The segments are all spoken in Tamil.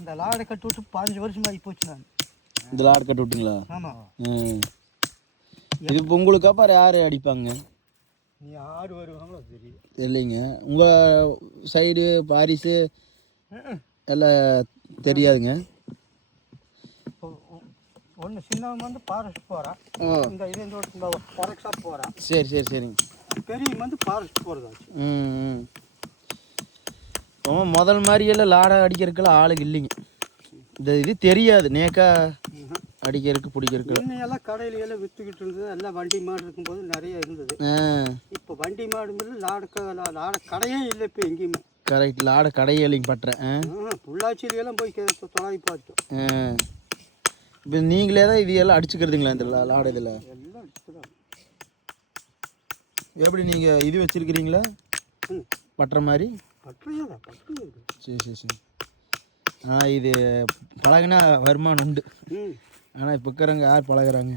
இந்த லாடை கட்டு விட்டு 15 வருஷம் ஆகி போச்சு. நான் இந்த லாடை கட்டு விட்டுங்களா? ஆமாம். இது இப்போ உங்களுக்கு அப்புறம் யார் அடிப்பாங்க? நீ ஆடு வருவாங்களோ தெரியும் இல்லைங்க. உங்கள் சைடு பாரிஸு எல்லாம் தெரியாதுங்க. ஒன்று சின்னவன் வந்து ஃபாரஸ்ட் போகிறான். இந்த இது இந்த ஒர்க் ஷாப் போகிறான். சரி சரி சரிங்க. பெரியவன் வந்து ஃபாரஸ்ட் போகிறதாச்சு. முதல் மாதிரியெல்லாம் லாடை அடிக்கிறதுக்கெல்லாம் ஆளுங்க இல்லைங்க. இந்த இது தெரியாது நேக்கா அடிக்கிறதுக்கு பிடிக்கிறதுக்கு. இன்னையெல்லாம் கடையில எல்லாம் விற்றுக்கிட்டு இருந்தது. எல்லாம் வண்டி மாடு இருக்கும்போது நிறைய இருந்தது. இப்போ வண்டி மாடுங்கிறது லாடை கடையே இல்லை இப்போ எங்கேயுமே. கரெக்ட். லாடை கடையே இல்லைங்க பட்டுறேன். பொள்ளாச்சியிலெல்லாம் போய் தொலைவி பார்த்தோம். இப்போ நீங்களே தான் இது எல்லாம் அடிச்சுக்கிறதுங்களா இந்த லாடை இதில்? எல்லாம் அடிச்சுக்கிறாங்க. எப்படி நீங்கள் இது வச்சுருக்கிறீங்களா பட்டுற மாதிரி? பட்டுறையாதான் பட்டுறையா. சரி சரி சரி. இது பழகுனா வருமானம் உண்டு. ஆனால் இப்போ இருக்கிறவங்க யார் பழகுறாங்க?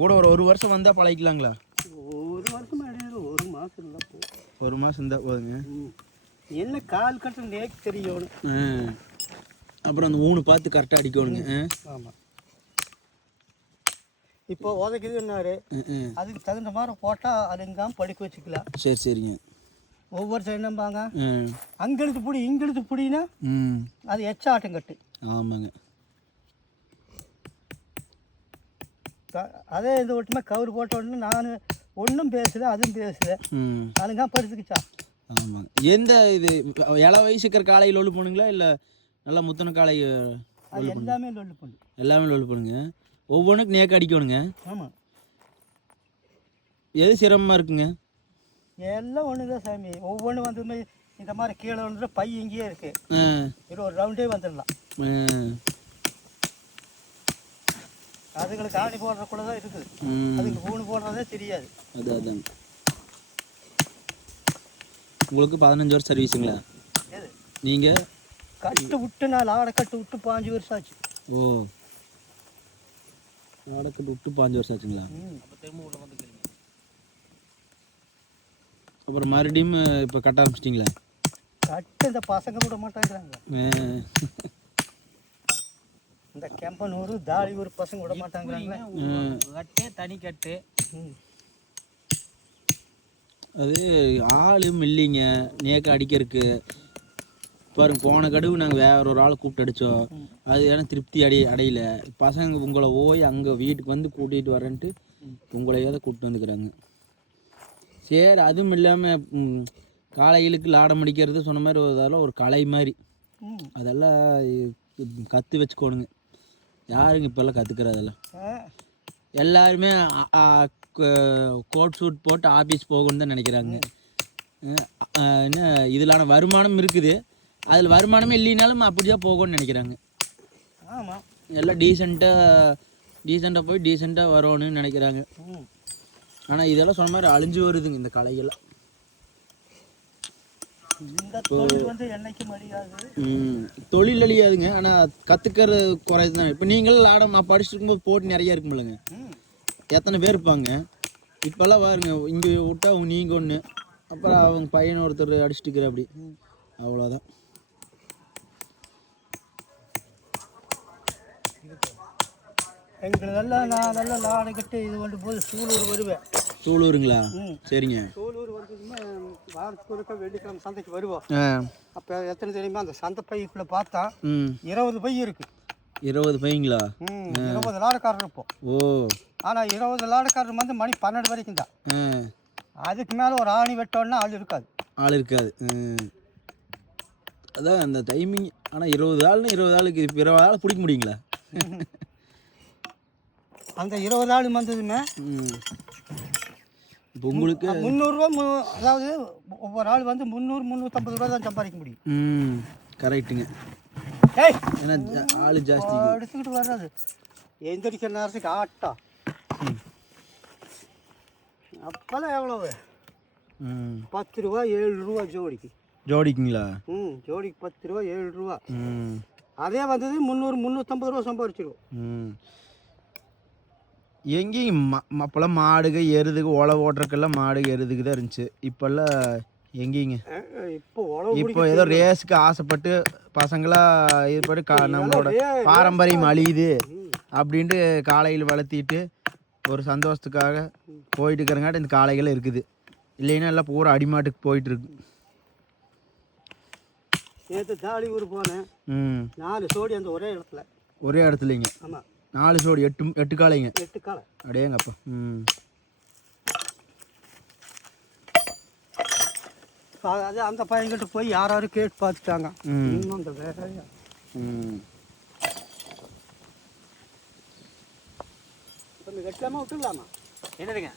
கூட ஒரு வருஷம் வந்தால் பழகிக்கலாங்களா? ஒரு வருஷம் அடையாது, ஒரு மாதம் இருந்தால் போதும். ஒரு மாதம் இருந்தால் போதுங்க. என்ன கால் கட்ட நேக்கு தெரியணும். அப்புறம் அந்த ஊனு பார்த்து கரெக்டாக அடிக்கணுங்க. ஆமாம். இப்போ உதைக்குதுன்னாரு, அதுக்கு தகுந்த மாதிரி போட்டால் அது எங்காம படிக்க வச்சுக்கலாம். சரி சரிங்க. ஒவ்வொரு சைடு நம்பாங்க அங்கெழுத்து பிடி இங்கெழுத்து பிடினா அது எச்சாட்டம் கட்டு. ஆமாங்க. அதே இந்த ஒட்டுமே கவுரு போட்ட உடனே நான் ஒன்றும் பேசல அதுவும் பேசல, அதுங்க படுத்துக்கிச்சா. ஆமாங்க. எந்த இது இள வயசுக்கிற காலையில் லொல்லு போனுங்களா இல்லை நல்லா முத்தன காலை? அது எல்லாமே லொல்லு பண்ணு. எல்லாமே லொல்லு பண்ணுங்க. ஒவ்வொன்றுக்கு நேக்க அடிக்கணுங்க. ஆமாம். எது சிரமமாக இருக்குங்க? எல்லாம் ஒன்று தான் சாமி. ஒவ்வொன்றும் வந்து இந்த மாதிரி கீழே வந்து பை இங்கேயே இருக்கு. இது ஒரு ரவுண்டே வந்துடலாம். அதுங்களுக்கு ஆணி போடுற கூட தான் இருக்குது. அதுக்கு பூணு போடுறதே தெரியாது. அதான் உங்களுக்கு 15 வருஷம் சர்வீஸுங்களா? நீங்கள் கட்டு விட்டு நான் லாடை கட்டு விட்டு 5 வருஷம் ஆச்சு. ஓ, லாடை கட்டு விட்டு 5 வருஷம் ஆச்சுங்களா? அப்புறம் மறுபடியும் இப்போ கட்ட ஆரம்பிச்சிட்டிங்களா? கட்டு இந்த பசங்க விட மாட்டாங்கிறாங்க. இந்த கெம்பனூர் தாலியூர் பசங்க விட மாட்டாங்கிறாங்க. கட்டே தனி கட்டு. அது ஆளும் இல்லைங்க நேக்க அடிக்கிறதுக்கு. பாருங்க, போன கடுவு நாங்கள் வேற ஒரு ஆளை கூப்பிட்டு அடித்தோம். அது ஏன்னா திருப்தி அடையல. பசங்க உங்களை போய் அங்கே வீட்டுக்கு வந்து கூட்டிகிட்டு வரேன்ட்டு உங்களையே தான் கூப்பிட்டு வந்துக்கிறாங்க. சரி, அதுவும் இல்லாமல் காளைகளுக்கு லாடம் அடிக்கிறது சொன்ன மாதிரி அதெல்லாம் ஒரு கலை மாதிரி. அதெல்லாம் கற்று வச்சுக்கோணுங்க. யாருங்க இப்போல்லாம் கற்றுக்கிறதெல்லாம்? எல்லாருமே கோட் சூட் போட்டு ஆஃபீஸ் போகணுன்னு தான் நினைக்கிறாங்க. என்ன இதிலான வருமானம் இருக்குது, அதில் வருமானமே இல்லைனாலும் அப்படியே போகணும்னு நினைக்கிறாங்க. ஆமாம். எல்லாம் டீசெண்டாக போய் டீசெண்டாக வரணும்னு நினைக்கிறாங்க. ஆனால் இதெல்லாம் சொன்ன மாதிரி அழிஞ்சு வருதுங்க இந்த கலைகள்லாம். தொழில் அழியாதுங்க, ஆனால் கற்றுக்கிற குறைது தான். இப்போ நீங்களும் லாடம் படிச்சுட்டு இருக்கும்போது போட்டு நிறையா இருக்குமில்லங்க, எத்தனை பேர் இருப்பாங்க. இப்போல்லாம் பாருங்க, இங்கே விட்டா நீங்கள் ஒன்று, அப்புறம் அவங்க பையனை ஒருத்தர் அடிச்சுட்டுக்கிற அப்படி, அவ்வளோதான். எங்களெல்லாம் நான் நல்லா லாடை கட்டி இது கொண்டு போது சூலூர் வருவேன். சூலூருங்களா? சரிங்க. சூலூர் வந்ததுமே வாரத்துக்கு ஒருக்கா வெள்ளிக்கிழமை சந்தைக்கு வருவோம். அப்போ எத்தனை தெரியுமா, அந்த சந்தை பைக்குள்ளே பார்த்தா 20 பை இருக்கு. 20 பைங்களா? 20 லாடக்காரர் இருப்போம். ஓ. ஆனால் 20 லாடக்காரர் வந்து மணி 12 வரைக்கும் தான். அதுக்கு மேலே ஒரு ஆணி வெட்டோன்னா ஆள் இருக்காது. அதான் அந்த டைமிங். ஆனால் 20 ஆள்னா 20 ஆளுக்கு 20 ஆள் பிடிக்க முடியுங்களா? அந்த 20 ஆள் வந்ததுமே இப்போ உங்களுக்கு 300 ரூபா, அதாவது ஒவ்வொரு ஆள் வந்து 300-350 ரூபா தான் சம்பாதிக்க முடியும். கரெக்டுங்க. ஏன்னா ஆள் ஜாஸ்தி எடுத்துக்கிட்டு வர்றது எந்திரிக்கிற நேரத்துக்கு ஆட்டா. அப்போல்லாம் எவ்வளவு? 10 ரூபா 7 ரூபா ஜோடிக்குங்களா? ஜோடிக்கு 10 ரூபா 7 ரூபா. அதே வந்தது 300-350 ரூபா சம்பாதிச்சிருவோம். எங்கேயும் அப்போல்லாம் மாடுக எருதுக்கு ஒலை ஓட்டுறக்கெல்லாம் மாடுக எருதுக்கு தான் இருந்துச்சு. இப்போல்லாம் எங்கேங்க இப்போ உழவு இப்போ ஏதோ ரேஸுக்கு ஆசைப்பட்டு பசங்களா இது பண்ணி நம்மளோட பாரம்பரியம் அழியுது அப்படின்ட்டு காளைகள் வளர்த்திட்டு ஒரு சந்தோஷத்துக்காக போயிட்டு இருக்கிறங்காட்டி இந்த காளைகள் இருக்குது. இல்லைன்னா எல்லாம் பூரா அடிமாட்டுக்கு போயிட்டு இருக்கு. நேற்று தாலியூர் போனேன். 4 சோடி அந்த ஒரே இடத்துலைங்க. ஆமாம் 4 சோடி 8 காளைங்க. 8 காளை அடேங்கப்பா. அது அந்த பையன்கிட்ட போய் யாரும் கேட்டு பார்த்துட்டாங்க. இன்னும் அந்த வேலையா கொஞ்சம் வெட்டலாமா விட்டுடலாமா? என்னதுங்க